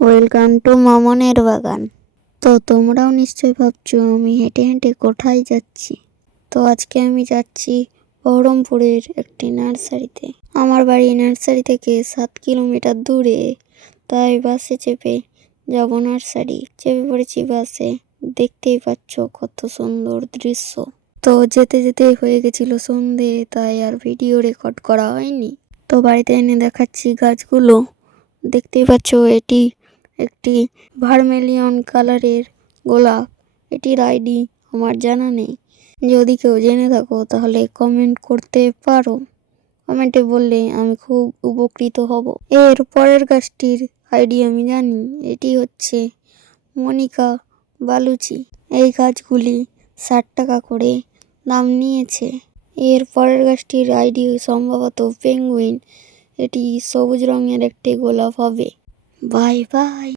Welcome to মামনের বাগান। তো তোমরাও নিশ্চয়ই ভাবছো আমি হেঁটে হেঁটে কোথায় যাচ্ছি। তো আজকে আমি যাচ্ছি বহরমপুরের একটি নার্সারিতে। আমার বাড়ি নার্সারি থেকে 7 কিলোমিটার দূরে, তাই বাসে চেপে যাব নার্সারি। চেপে পড়েছি বাসে। দেখতেই পাচ্ছ কত সুন্দর দৃশ্য। তো যেতে যেতে হয়ে গেছিল সন্ধে, তাই আর ভিডিও রেকর্ড করা হয়নি। তো বাড়িতে এনে দেখাচ্ছি গাছগুলো। দেখতেই পাচ্ছ এটি একটি ভার্মেলিয়ন কালারের গোলাপ। এটির আইডি আমার জানা নেই। যদি কেউ জেনে থাকো তাহলে কমেন্ট করতে পারো। কমেন্টে বললে আমি খুব উপকৃত হব। এর পরের গাছটির আইডি আমি জানি। এটি হচ্ছে মনিকা বালুচি। এই গাছগুলি 60 টাকা করে দাম নিয়েছে। এর পরের গাছটির আইডি সম্ভবত পেঙ্গুইন। এটি সবুজ রঙের একটি গোলাপ হবে। Bye bye.